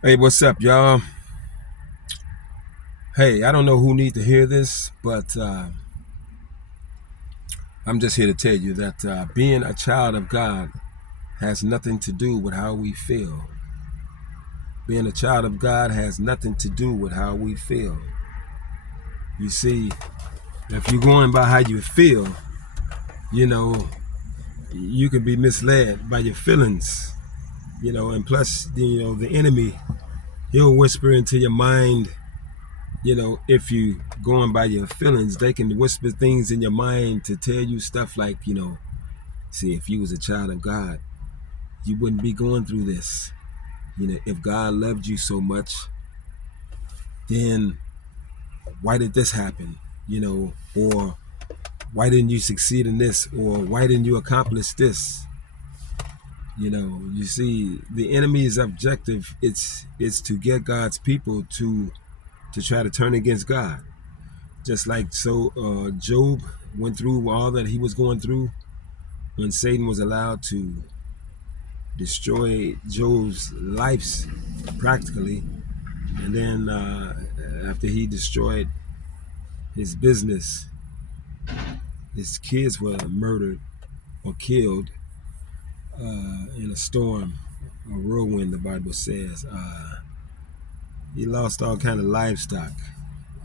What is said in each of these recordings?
Hey, what's up, y'all? Hey, I don't know who need to hear this, but I'm just here to tell you that being a child of God has nothing to do with how we feel. Being a child of God has nothing to do with how we feel. You see, if you're going by how you feel, you know, you can be misled by your feelings, and plus, the enemy, he'll whisper into your mind. If you going by your feelings, they can whisper things in your mind to tell you stuff like, see, if you was a child of God, you wouldn't be going through this. If God loved you so much, then why did this happen? Or why didn't you succeed in this? Or why didn't you accomplish this? You see, the enemy's objective it's to get God's people to try to turn against God. Just like Job went through all that he was going through when Satan was allowed to destroy Job's lives practically. And then after he destroyed his business, his kids were murdered or killed in a storm, a whirlwind, the Bible says. He lost all kind of livestock.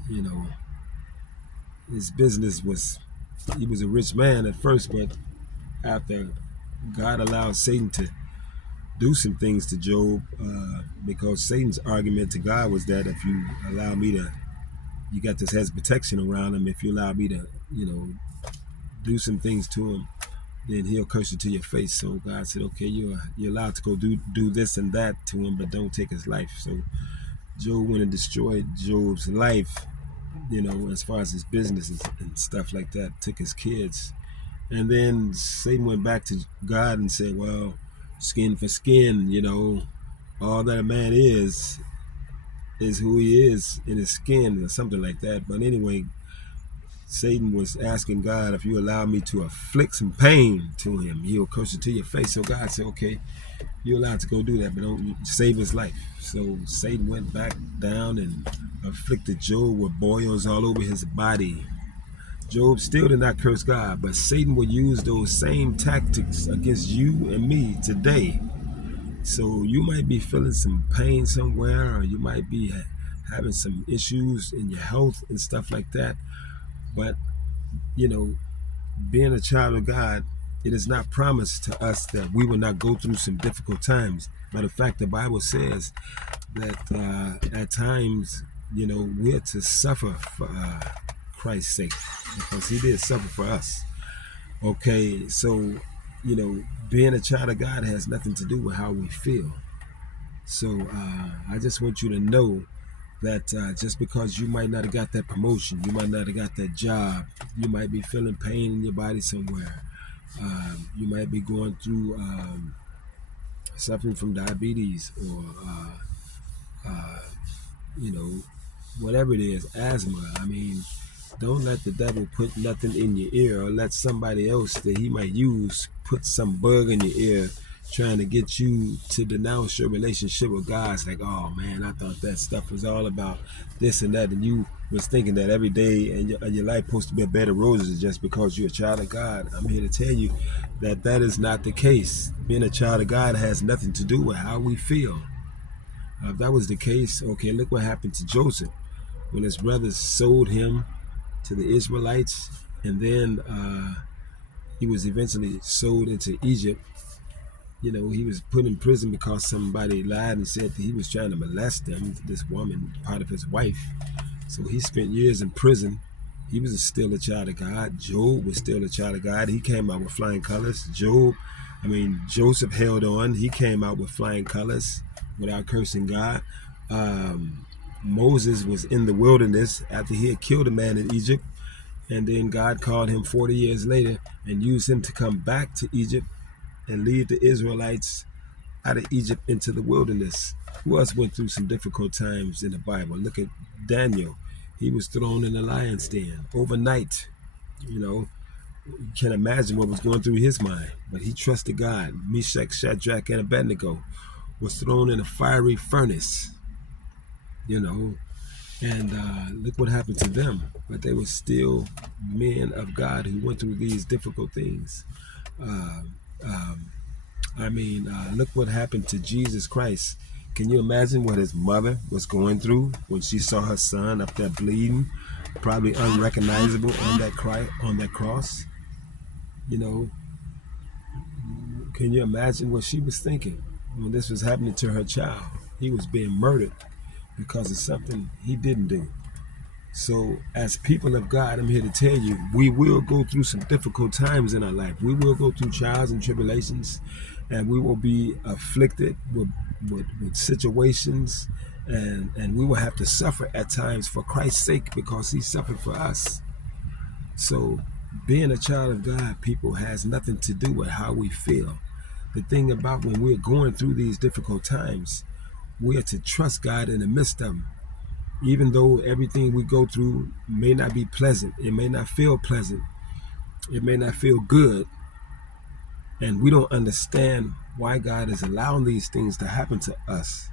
You know, his business he was a rich man at first, but after God allowed Satan to do some things to Job, because Satan's argument to God was that if you allow me to, you got this has protection around him. If you allow me to, do some things to him, then he'll curse you to your face. So God said, okay, you're allowed to go do this and that to him, but don't take his life. So Job went and destroyed Job's life, as far as his businesses and stuff like that, took his kids. And then Satan went back to God and said, well, skin for skin, all that a man is who he is in his skin or something like that. But anyway, Satan was asking God, if you allow me to afflict some pain to him, he'll curse it to your face. So God said, okay, you're allowed to go do that, but don't save his life. So Satan went back down and afflicted Job with boils all over his body. Job still did not curse God, but Satan will use those same tactics against you and me today. So you might be feeling some pain somewhere, or you might be having some issues in your health and stuff like that. But, you know, being a child of God, it is not promised to us that we will not go through some difficult times. Matter of fact, the Bible says that at times, we're to suffer for Christ's sake, because he did suffer for us. Okay, so, being a child of God has nothing to do with how we feel. So I just want you to know that just because you might not have got that promotion, you might not have got that job, you might be feeling pain in your body somewhere. You might be going through suffering from diabetes or, uh, you know, whatever it is, asthma. I mean, don't let the devil put nothing in your ear, or let somebody else that he might use put some bug in your ear trying to get you to denounce your relationship with God. It's like, oh man, I thought that stuff was all about this and that, and you was thinking that every day and your life supposed to be a bed of roses just because you're a child of God. I'm here to tell you that that is not the case. Being a child of God has nothing to do with how we feel. If that was the case, okay, look what happened to Joseph when his brothers sold him to the Israelites, and then he was eventually sold into Egypt. He was put in prison because somebody lied and said that he was trying to molest them, this woman, part of his wife. So he spent years in prison. He was still a child of God. Job was still a child of God. He came out with flying colors. Joseph held on. He came out with flying colors without cursing God. Moses was in the wilderness after he had killed a man in Egypt. And then God called him 40 years later and used him to come back to Egypt and lead the Israelites out of Egypt into the wilderness. Who else went through some difficult times in the Bible? Look at Daniel. He was thrown in the lion's den overnight. You can't imagine what was going through his mind, but he trusted God. Meshach, Shadrach, and Abednego was thrown in a fiery furnace, you know, and look what happened to them. But they were still men of God who went through these difficult things. Uh, um, look what happened to Jesus Christ. Can you imagine what his mother was going through when she saw her son up there bleeding, probably unrecognizable on that cross? You know, can you imagine what she was thinking when this was happening to her child? He was being murdered because of something he didn't do. So as people of God, I'm here to tell you, we will go through some difficult times in our life. We will go through trials and tribulations, and we will be afflicted with situations, and we will have to suffer at times for Christ's sake, because he suffered for us. So being a child of God, people, has nothing to do with how we feel. The thing about when we're going through these difficult times, we are to trust God in the midst of them. Even though everything we go through may not be pleasant, it may not feel pleasant, it may not feel good, and we don't understand why God is allowing these things to happen to us.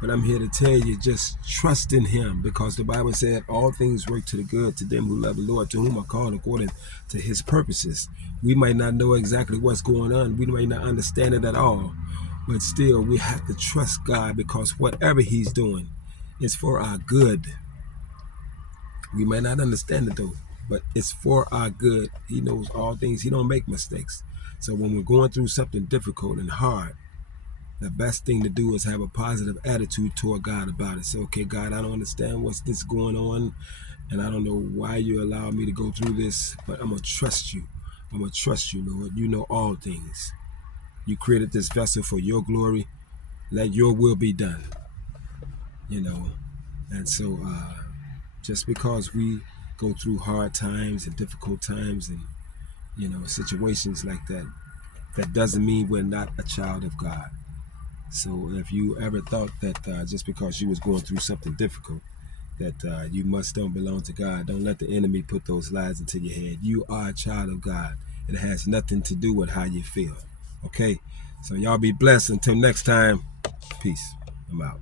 But I'm here to tell you, just trust in him, because the Bible said all things work to the good to them who love the Lord, to whom are called according to his purposes. We might not know exactly what's going on. We might not understand it at all. But still, we have to trust God, because whatever he's doing is for our good. We may not understand it though, but it's for our good. He knows all things. He don't make mistakes. So when we're going through something difficult and hard, the best thing to do is have a positive attitude toward God about it. So, okay, God, I don't understand what's this going on, and I don't know why you allow me to go through this, but I'm going to trust you. I'm going to trust you, Lord. You know all things. You created this vessel for your glory. Let your will be done, you know. And so just because we go through hard times and difficult times and, you know, situations like that, that doesn't mean we're not a child of God. So if you ever thought that just because you was going through something difficult, that you don't belong to God, don't let the enemy put those lies into your head. You are a child of God. It has nothing to do with how you feel. Okay? So y'all be blessed. Until next time, peace. I'm out.